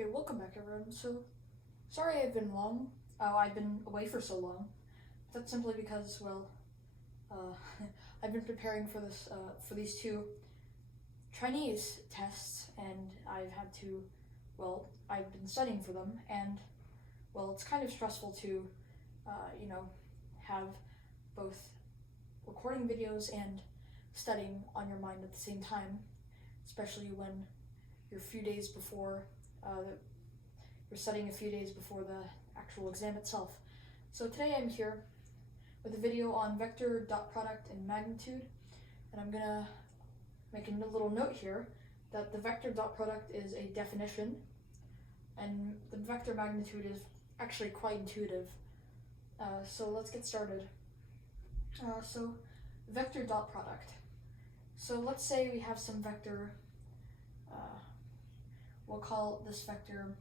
Okay, welcome back everyone. So, sorry I've been away for so long. That's simply because, I've been preparing for for these two Chinese tests, and I've been studying for them, and, it's kind of stressful to, have both recording videos and studying on your mind at the same time, especially when you're studying a few days before the actual exam itself. So today I'm here with a video on vector dot product and magnitude, and I'm gonna make a little note here that the vector dot product is a definition, and the vector magnitude is actually quite intuitive. So let's get started. So vector dot product. So let's say we have some vector, we'll call this vector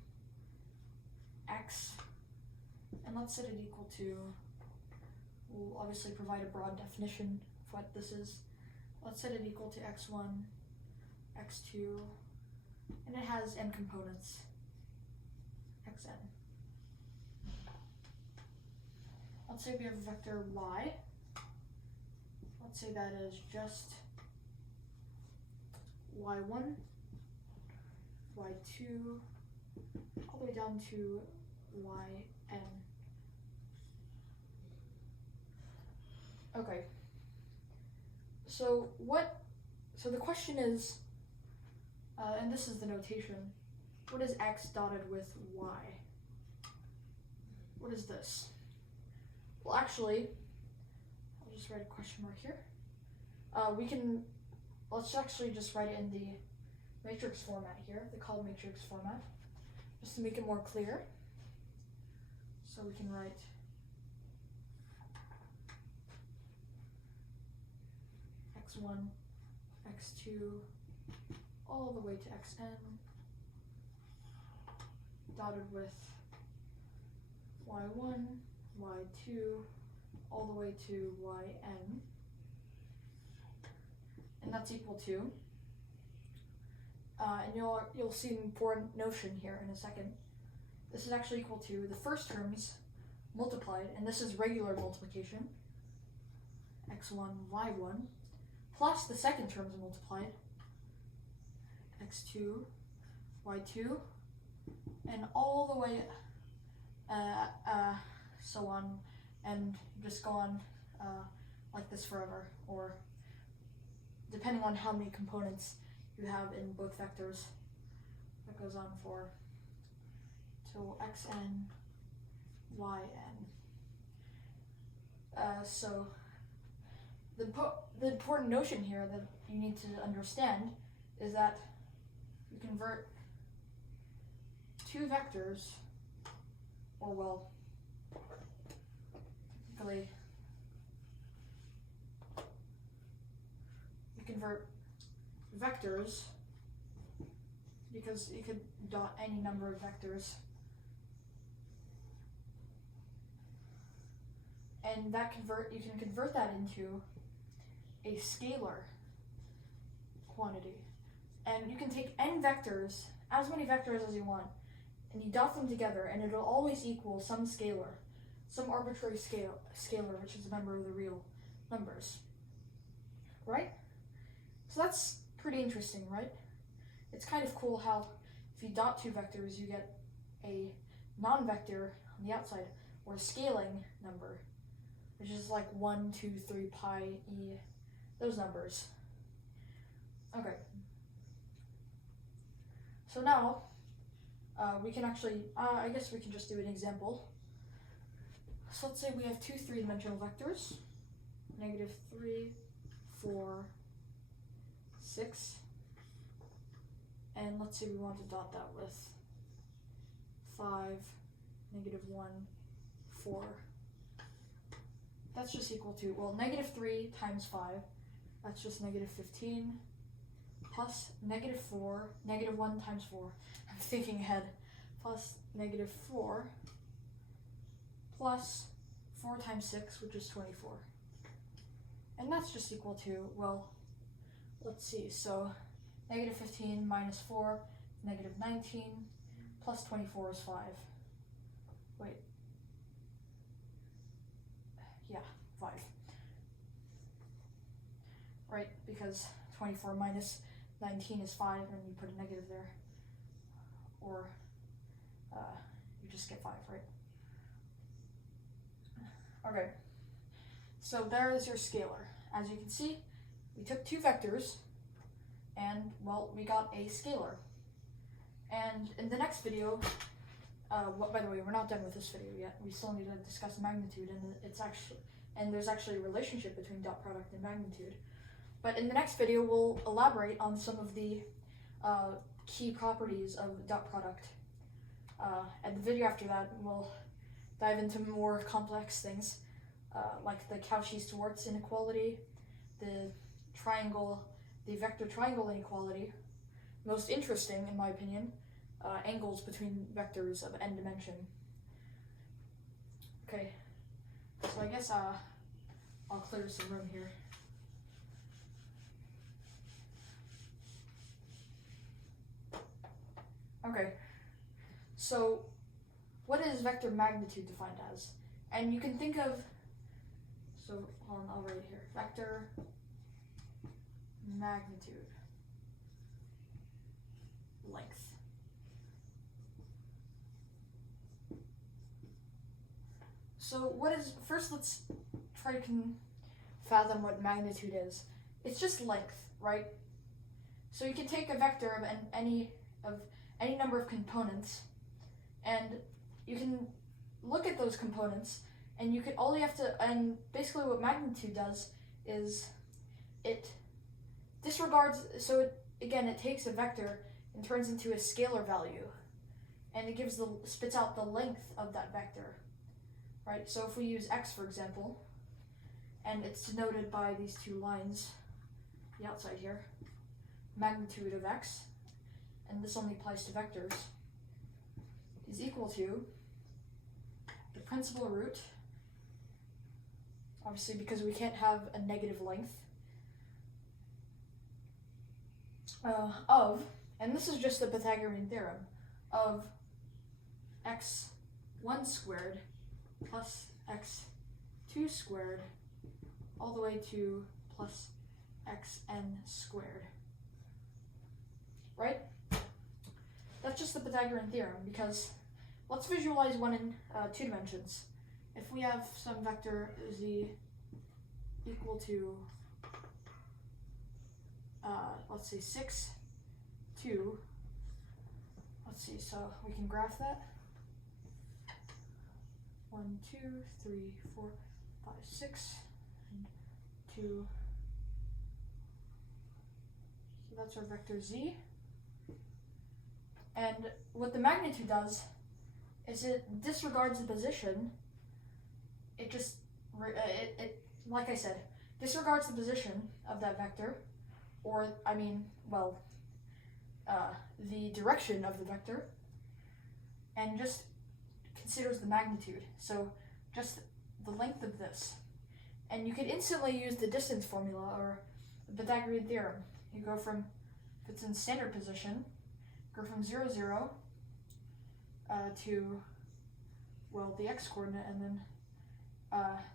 x, and let's set it equal to, we'll obviously provide a broad definition of what this is. Let's set it equal to x1, x2, and it has n components, xn. Let's say we have a vector y. Let's say that is just y1, y2, all the way down to yn. Okay. So the question is, and this is the notation, what is x dotted with y? What is this? Well, actually, I'll just write a question mark here. Let's actually just write it in the matrix format here, the column matrix format, just to make it more clear. So we can write x1, x2, all the way to xn, dotted with y1, y2, all the way to yn, and that's equal to, and you'll see an important notion here in a second. This is actually equal to the first terms multiplied, and this is regular multiplication, x1, y1, plus the second terms multiplied, x2, y2, and all the way, so on, and just go on like this forever, or depending on how many components you have in both vectors, that goes on for till xn, yn. So the important notion here that you need to understand is that you convert two vectors, or technically you convert vectors, because you could dot any number of vectors, and you can convert that into a scalar quantity, and you can take n vectors, as many vectors as you want, and you dot them together, and it'll always equal some scalar, some arbitrary scalar, which is a member of the real numbers, right? So that's pretty interesting, right? It's kind of cool how if you dot two vectors, you get a non-vector on the outside, or a scaling number, which is like 1, 2, 3, pi, e, those numbers. Okay. So now, we can actually, I guess we can just do an example. So let's say we have two three-dimensional vectors, -3, 4, 6, and let's say we want to dot that with 5, -1, 4. That's just equal to, -3 times 5, that's just -15, plus -4, -1 times 4, I'm thinking ahead, plus -4, plus 4 times 6, which is 24. And that's just equal to, let's see, so -15 minus 4, -19, plus 24 is 5. Wait. Yeah, 5. Right, because 24 minus 19 is 5, and you put a negative there. Or you just get 5, right? Okay, so there is your scalar. As you can see, we took two vectors, and, well, we got a scalar. And in the next video, by the way, we're not done with this video yet. We still need to discuss magnitude, and there's actually a relationship between dot product and magnitude. But in the next video, we'll elaborate on some of the key properties of dot product. And the video after that, we'll dive into more complex things, like the Cauchy-Schwarz inequality, the vector triangle inequality. Most interesting, in my opinion, angles between vectors of n dimension. Okay, so I guess I'll clear some room here. Okay, so what is vector magnitude defined as? And you can think of, so hold on, I'll write it here, vector magnitude, length. So first let's try to fathom what magnitude is. It's just length, right? So you can take a vector of any number of components, and you can look at those components, and and basically what magnitude does is it disregards, it takes a vector and turns into a scalar value, and it spits out the length of that vector, right? So if we use x, for example, and it's denoted by these two lines, the outside here, magnitude of x, and this only applies to vectors, is equal to the principal root, obviously because we can't have a negative length, of, and this is just the Pythagorean theorem, of x1 squared plus x2 squared all the way to plus xn squared, right? That's just the Pythagorean theorem, because let's visualize one in 2 dimensions. If we have some vector z equal to, let's say 6, 2, let's see, so we can graph that. 1, 2, 3, 4, 5, 6, and 2. So that's our vector z. And what the magnitude does is it disregards the position. It just, like I said, disregards the position of that vector, or, the direction of the vector, and just considers the magnitude. So just the length of this. And you can instantly use the distance formula, or the Pythagorean theorem. You go from, if it's in standard position, go from 0, 0 to, well, the x coordinate, and then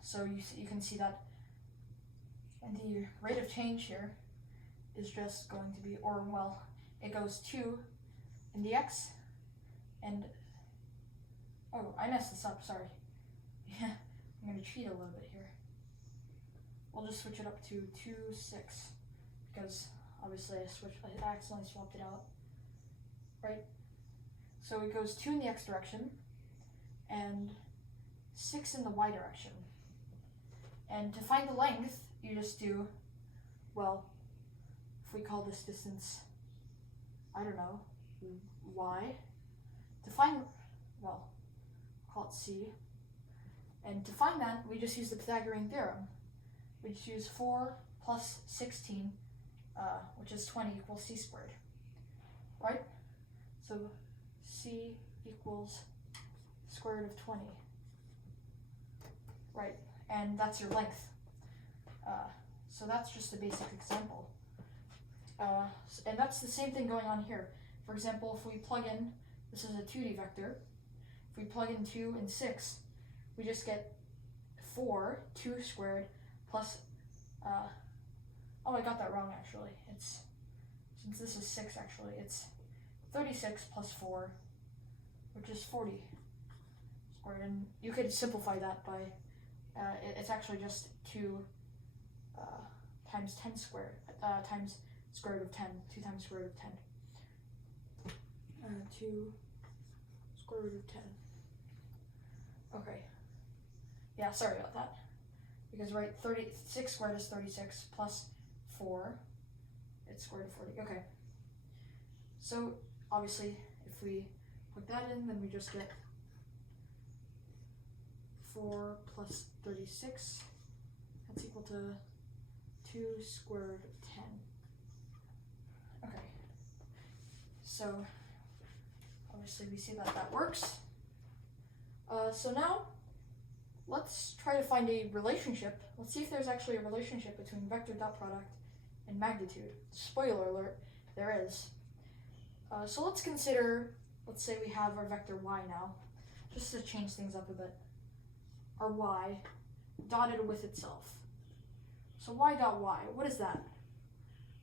so you can see that the rate of change here is just going to be, or well, it goes 2 in the x, and oh, I messed this up, sorry. Yeah, I'm going to cheat a little bit here. We'll just switch it up to 2, 6, because obviously I accidentally swapped it out, right? So it goes 2 in the x direction, and 6 in the y direction. And to find the length, you just do, well, if we call this distance, I don't know, y, to find, well, call it c, and to find that, we just use the Pythagorean theorem. We just use 4 plus 16, which is 20, equals c squared, right? So c equals square root of 20, right? And that's your length. So that's just a basic example. And that's the same thing going on here. For example, if we plug in This is a 2D vector. If we plug in 2 and 6, we just get 4, 2 squared, plus, oh, I got that wrong actually. Since this is 6 actually, it's 36 plus 4, which is 40 squared. And you could simplify that by, it's actually just 2 times 10 squared, times square root of 10, 2 times square root of 10. 2 square root of 10. Okay. Yeah, sorry about that. Because, right, 36 squared is 36 plus 4. It's square root of 40. Okay. So, obviously, if we put that in, then we just get 4 plus 36. That's equal to 2 square root of 10. Okay. So, obviously, we see that that works. So now, let's try to find a relationship. Let's see if there's actually a relationship between vector dot product and magnitude. Spoiler alert, there is. So let's consider, let's say we have our vector y now, just to change things up a bit. Our y dotted with itself. So y dot y, what is that?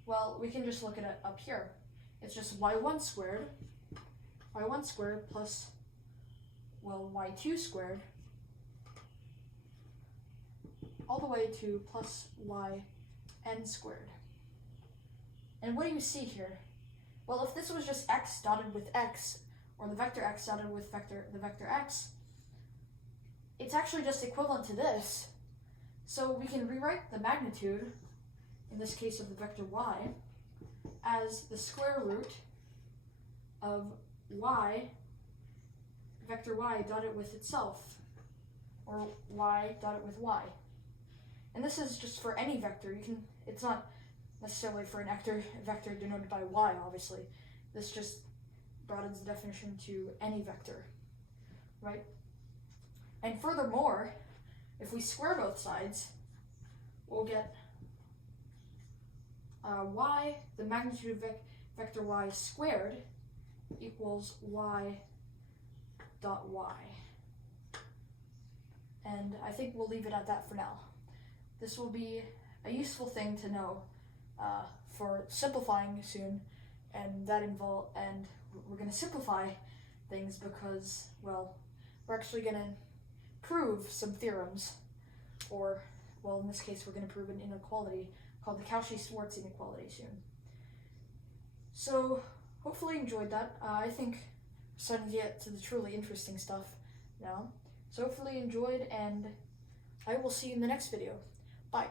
Well, we can just look at it up here. It's just y1 squared plus, well, y2 squared, all the way to plus yn squared. And what do you see here? Well, if this was just x dotted with x, or the vector x dotted with the vector x, it's actually just equivalent to this. So we can rewrite the magnitude, in this case of the vector y, as the square root of y, vector y dotted with itself, or y dotted with y. And this is just for any vector. It's not necessarily for an vector denoted by y, obviously. This just broadens the definition to any vector, right? And furthermore, if we square both sides, we'll get y, the magnitude of vector y squared, equals y dot y. And I think we'll leave it at that for now. This will be a useful thing to know for simplifying soon, and we're going to simplify things because, well, we're actually going to prove some theorems, or, well, in this case, we're going to prove an inequality called the Cauchy-Schwarz inequality soon. So, hopefully you enjoyed that. I think we're starting to get to the truly interesting stuff now. So hopefully you enjoyed, and I will see you in the next video. Bye.